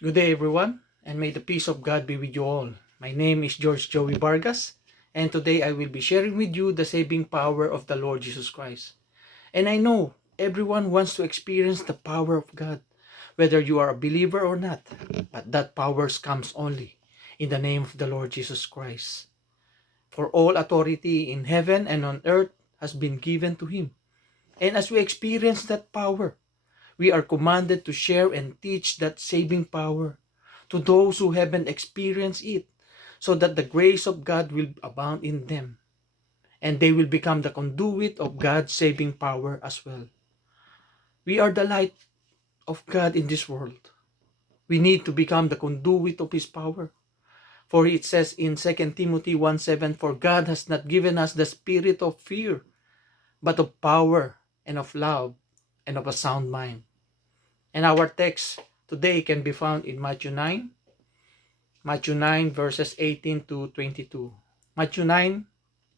Good day, everyone, and may the peace of God be with you all. My name is George Joey Vargas, and today I will be sharing with you the saving power of the Lord Jesus Christ. And I know everyone wants to experience the power of God, whether you are a believer or not, but that power comes only in the name of the Lord Jesus Christ. For all authority in heaven and on earth has been given to Him. And as we experience that power, we are commanded to share and teach that saving power to those who haven't experienced it, so that the grace of God will abound in them, and they will become the conduit of God's saving power as well. We are the light of God in this world. We need to become the conduit of His power. For it says in 2 Timothy 1:7, "For God has not given us the spirit of fear, but of power and of love and of a sound mind." And our text today can be found in Matthew 9 verses 18 to 22. Matthew 9,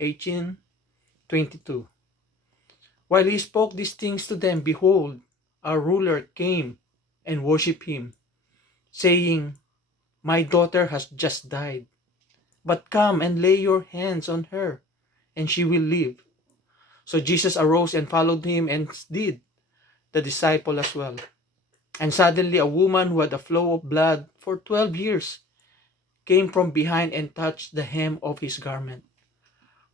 18, 22. While he spoke these things to them, behold, a ruler came and worshipped him, saying, "My daughter has just died, but come and lay your hands on her, and she will live." So Jesus arose and followed him, and did the disciple as well. And suddenly a woman who had a flow of blood for 12 years came from behind and touched the hem of his garment.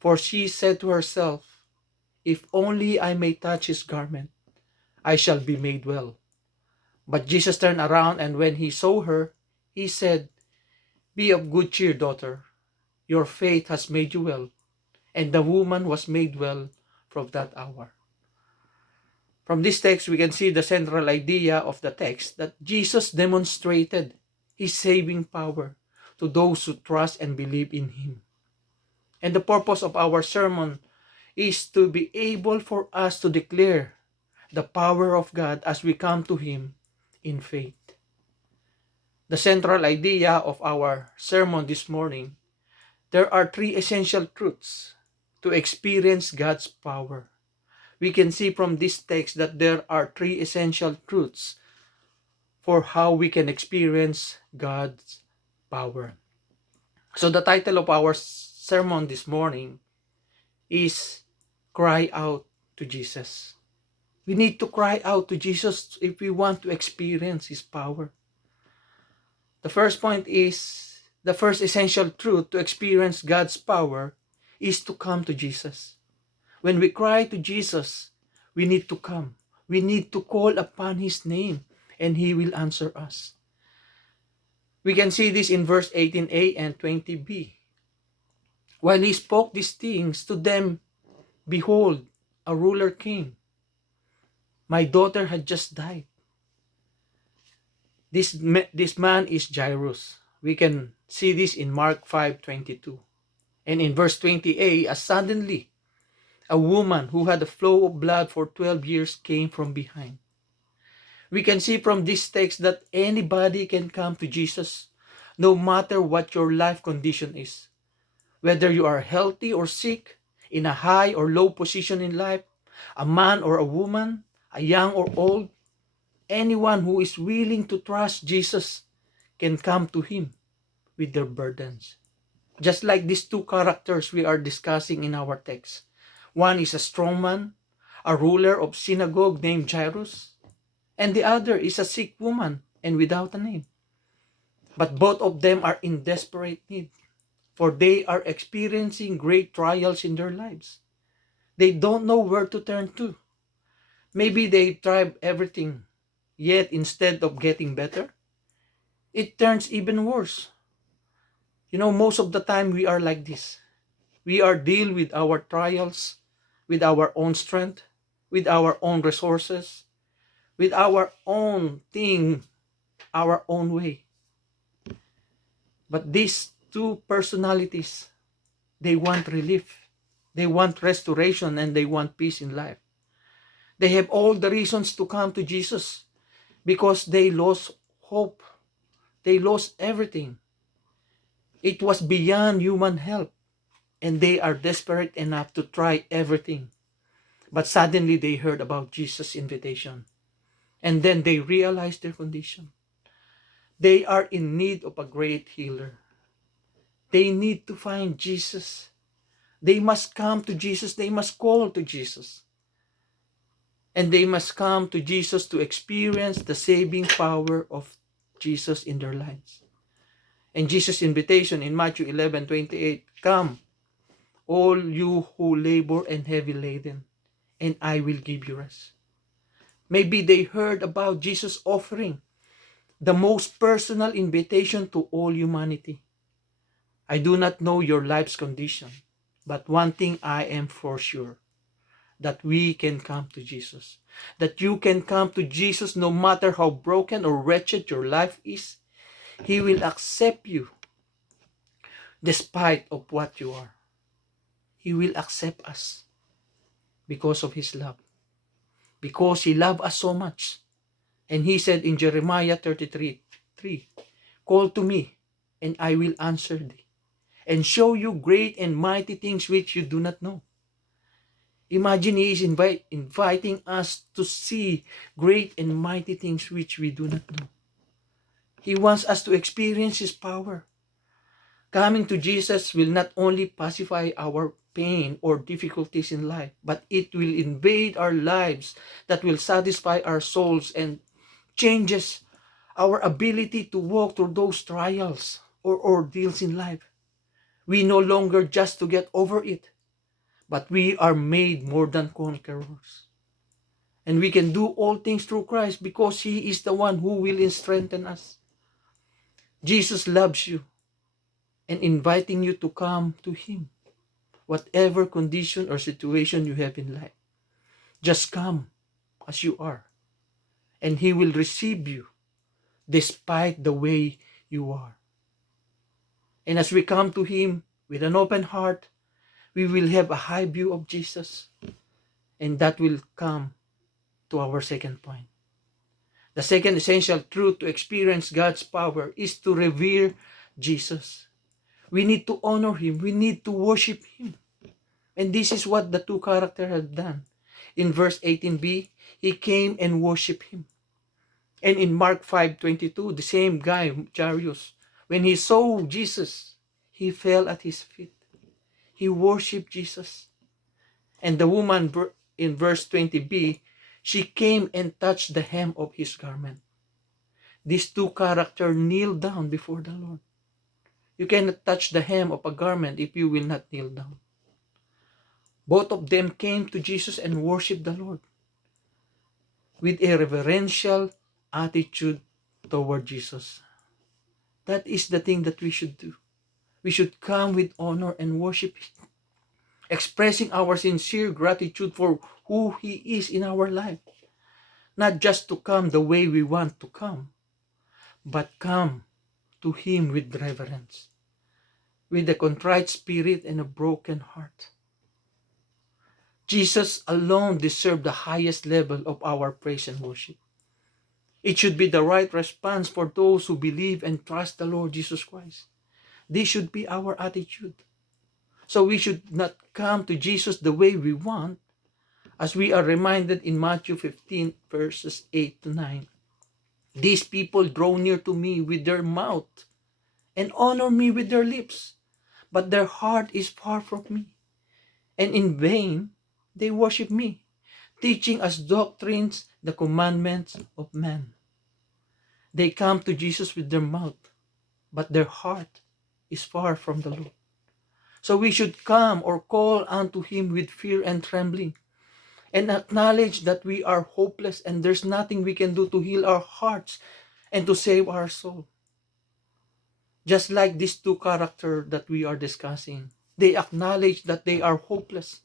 For she said to herself, "If only I may touch his garment, I shall be made well." But Jesus turned around, and when he saw her, he said, "Be of good cheer, daughter. Your faith has made you well." And the woman was made well from that hour. From this text, we can see the central idea of the text, that Jesus demonstrated his saving power to those who trust and believe in him. And the purpose of our sermon is to be able for us to declare the power of God as we come to him in faith. The central idea of our sermon this morning, there are three essential truths to experience God's power. We can see from this text that there are three essential truths for how we can experience God's power. So the title of our sermon this morning is Cry Out to Jesus. We need to cry out to Jesus if we want to experience his power. The first point is, the first essential truth to experience God's power is to come to Jesus. When we cry to Jesus, we need to come. We need to call upon his name, and he will answer us. We can see this in verse 18a and 20b. While he spoke these things to them, behold, a ruler came. My daughter had just died. This man is Jairus. We can see this in Mark 5:22. And in verse 20a, as suddenly a woman who had a flow of blood for 12 years came from behind. We can see from this text that anybody can come to Jesus, no matter what your life condition is. Whether you are healthy or sick, in a high or low position in life, a man or a woman, a young or old, anyone who is willing to trust Jesus can come to him with their burdens. Just like these two characters we are discussing in our text. One is a strong man, a ruler of synagogue named Jairus, and the other is a sick woman and without a name. But both of them are in desperate need, for they are experiencing great trials in their lives. They don't know where to turn to. Maybe they tried everything, yet instead of getting better, it turns even worse. Most of the time we are like this. We are deal with our trials, with our own strength, with our own resources, with our own thing, our own way. But these two personalities, they want relief, they want restoration, and they want peace in life. They have all the reasons to come to Jesus because they lost hope. They lost everything. It was beyond human help, and they are desperate enough to try everything. But suddenly they heard about Jesus' invitation, and then they realized their condition. They are in need of a great healer. They need to find Jesus. They must come to Jesus. They must call to Jesus. And they must come to Jesus to experience the saving power of Jesus in their lives. And Jesus' invitation in Matthew 11:28, "Come, all you who labor and heavy laden, and I will give you rest." Maybe they heard about Jesus offering the most personal invitation to all humanity. I do not know your life's condition, but one thing I am for sure, that we can come to Jesus. That you can come to Jesus no matter how broken or wretched your life is. He will accept you despite of what you are. He will accept us because of His love. Because He loved us so much. And He said in Jeremiah 33:3, "Call to me, and I will answer thee, and show you great and mighty things which you do not know." Imagine He is inviting us to see great and mighty things which we do not know. He wants us to experience His power. Coming to Jesus will not only pacify our pain or difficulties in life, but it will invade our lives, that will satisfy our souls and changes our ability to walk through those trials or ordeals in life. We no longer just to get over it, but we are made more than conquerors. And we can do all things through Christ because He is the one who will strengthen us. Jesus loves you and inviting you to come to Him, whatever condition or situation you have in life. Just come as you are, and He will receive you despite the way you are. And as we come to Him with an open heart, we will have a high view of Jesus, and that will come to our second point. The second essential truth to experience God's power is to revere Jesus. We need to honor Him. We need to worship Him. And this is what the two characters have done. In verse 18b, he came and worshiped Him. And in Mark 5:22, the same guy, Jairus, when he saw Jesus, he fell at His feet. He worshiped Jesus. And the woman in verse 20b, she came and touched the hem of His garment. These two characters kneeled down before the Lord. You cannot touch the hem of a garment if you will not kneel down. Both of them came to Jesus and worshiped the Lord with a reverential attitude toward Jesus. That is the thing that we should do. We should come with honor and worship Him, expressing our sincere gratitude for who He is in our life. Not just to come the way we want to come, but come to Him with reverence, with a contrite spirit and a broken heart. Jesus alone deserves the highest level of our praise and worship. It should be the right response for those who believe and trust the Lord Jesus Christ. This should be our attitude. So we should not come to Jesus the way we want, as we are reminded in Matthew 15, verses 8 to 9. "These people draw near to me with their mouth and honor me with their lips, but their heart is far from me. And in vain they worship me, teaching as doctrines the commandments of men." They come to Jesus with their mouth, but their heart is far from the Lord. So we should come or call unto Him with fear and trembling, and acknowledge that we are hopeless and there's nothing we can do to heal our hearts and to save our soul. Just like these two characters that we are discussing, they acknowledge that they are hopeless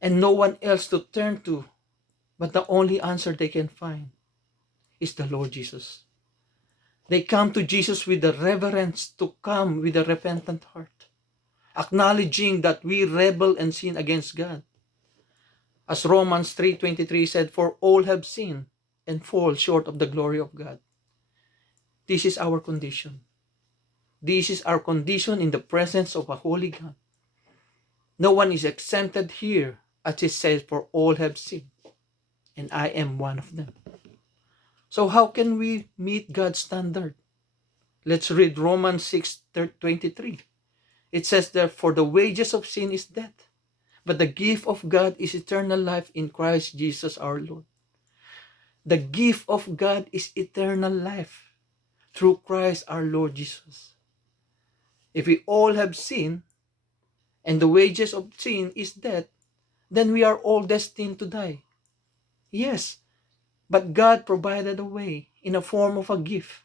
and no one else to turn to, but the only answer they can find is the Lord Jesus. They come to Jesus with the reverence to come with a repentant heart, acknowledging that we rebel and sin against God. As Romans 3:23 said, "For all have sinned and fall short of the glory of God." This is our condition. This is our condition in the presence of a holy God. No one is exempted here, as it says, "For all have sinned," and I am one of them. So how can we meet God's standard? Let's read Romans 6:23. It says that for the wages of sin is death, but the gift of God is eternal life in Christ Jesus our Lord. The gift of God is eternal life through Christ our Lord Jesus. If we all have sinned, and the wages of sin is death, then we are all destined to die. Yes, but God provided a way in a form of a gift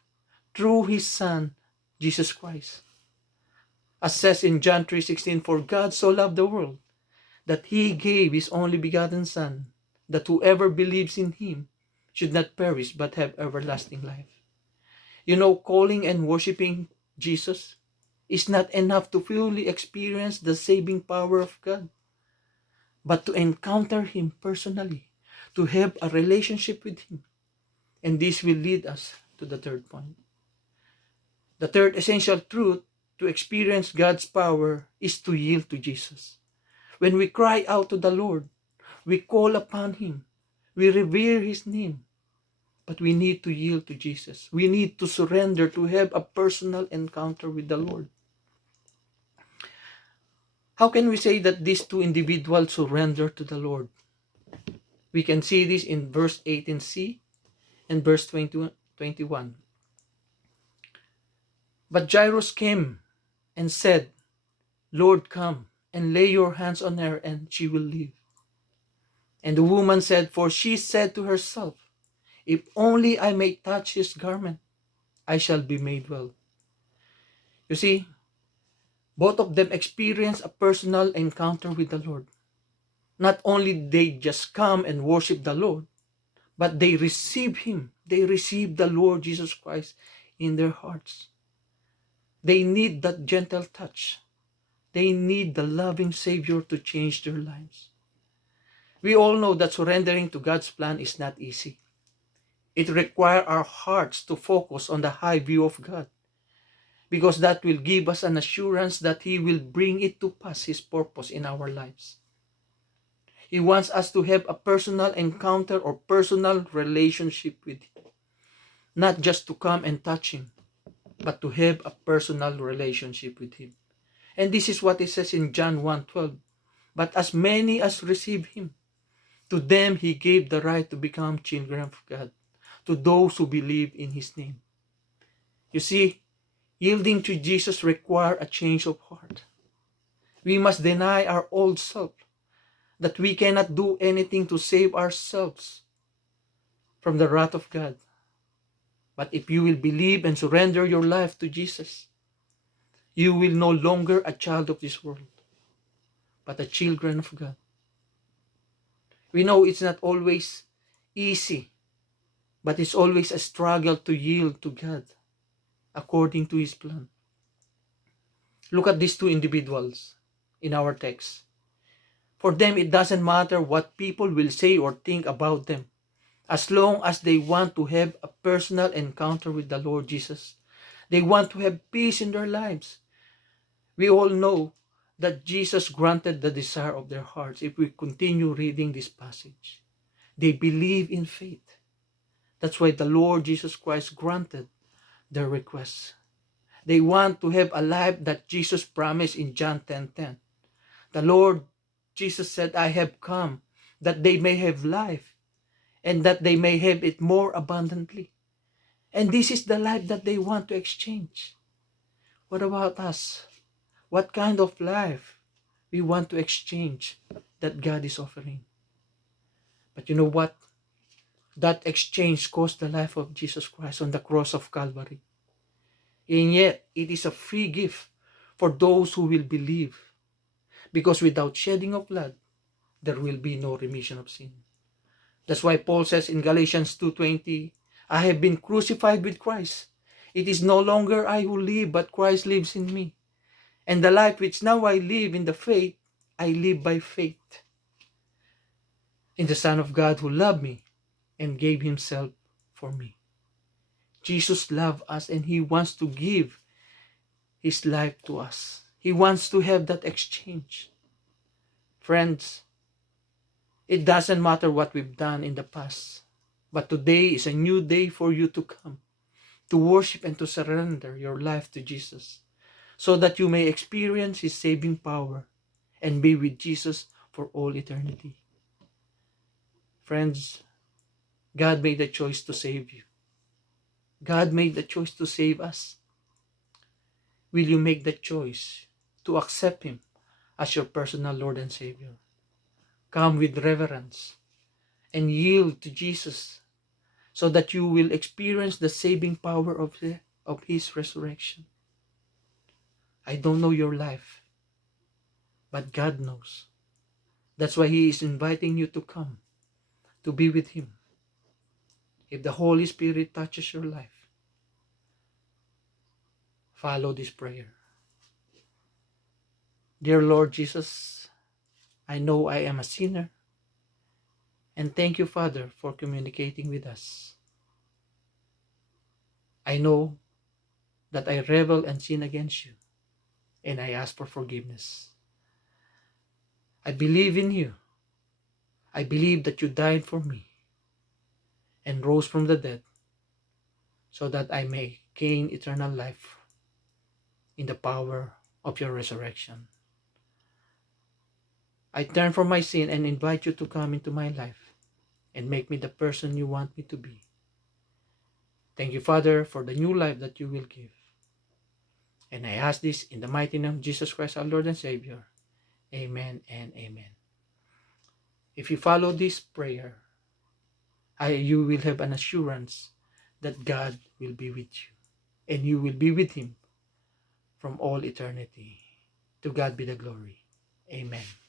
through His Son, Jesus Christ. As says in John 3:16, for God so loved the world that He gave His only begotten Son, that whoever believes in Him should not perish but have everlasting life. You know, calling and worshiping Jesus is not enough to fully experience the saving power of God, but to encounter Him personally, to have a relationship with Him. And this will lead us to the third point. The third essential truth to experience God's power is to yield to Jesus. When we cry out to the Lord, we call upon Him, we revere His name, but we need to yield to Jesus. We need to surrender to have a personal encounter with the Lord. How can we say that these two individuals surrender to the Lord? We can see this in verse 18c and verse 21. But Jairus came and said, Lord, come and lay your hands on her and she will live. And the woman said, for she said to herself, if only I may touch his garment, I shall be made well. You see, both of them experienced a personal encounter with the Lord. Not only did they just come and worship the Lord, but they receive Him. They receive the Lord Jesus Christ in their hearts. They need that gentle touch. They need the loving Savior to change their lives. We all know that surrendering to God's plan is not easy. It requires our hearts to focus on the high view of God, because that will give us an assurance that He will bring it to pass, His purpose in our lives. He wants us to have a personal encounter or personal relationship with Him. Not just to come and touch Him, but to have a personal relationship with Him. And this is what it says in John 1:12. But as many as receive Him, to them He gave the right to become children of God, to those who believe in His name. You see, yielding to Jesus requires a change of heart. We must deny our old self, that we cannot do anything to save ourselves from the wrath of God. But if you will believe and surrender your life to Jesus, you will no longer a child of this world, but a children of God. We know it's not always easy, but it's always a struggle to yield to God according to His plan. Look at these two individuals in our text. For them, it doesn't matter what people will say or think about them, as long as they want to have a personal encounter with the Lord Jesus. They want to have peace in their lives. We all know that Jesus granted the desire of their hearts if we continue reading this passage. They believe in faith. That's why the Lord Jesus Christ granted their requests. They want to have a life that Jesus promised in John 10:10. The Lord Jesus said, I have come that they may have life and that they may have it more abundantly. And this is the life that they want to exchange. What about us? What kind of life we want to exchange that God is offering? But you know what? That exchange cost the life of Jesus Christ on the cross of Calvary. And yet, it is a free gift for those who will believe. Because without shedding of blood, there will be no remission of sin. That's why Paul says in Galatians 2:20, I have been crucified with Christ. It is no longer I who live, but Christ lives in me. And the life which now I live in the faith, I live by faith in the Son of God who loved me and gave Himself for me. Jesus loved us and He wants to give His life to us. He wants to have that exchange. Friends, it doesn't matter what we've done in the past. But today is a new day for you to come, to worship and to surrender your life to Jesus, so that you may experience His saving power and be with Jesus for all eternity. Friends, God made the choice to save you. God made the choice to save us. Will you make the choice to accept Him as your personal Lord and Savior? Come with reverence and yield to Jesus so that you will experience the saving power of His resurrection. I don't know your life, but God knows. That's why He is inviting you to come, to be with Him. If the Holy Spirit touches your life, follow this prayer. Dear Lord Jesus, I know I am a sinner, and thank you, Father, for communicating with us. I know that I rebel and sin against you, and I ask for forgiveness. I believe in you. I believe that you died for me and rose from the dead so that I may gain eternal life in the power of your resurrection. I turn from my sin and invite you to come into my life and make me the person you want me to be. Thank you, Father, for the new life that you will give. And I ask this in the mighty name of Jesus Christ, our Lord and Savior. Amen and amen. If you follow this prayer, you will have an assurance that God will be with you, and you will be with Him from all eternity. To God be the glory. Amen.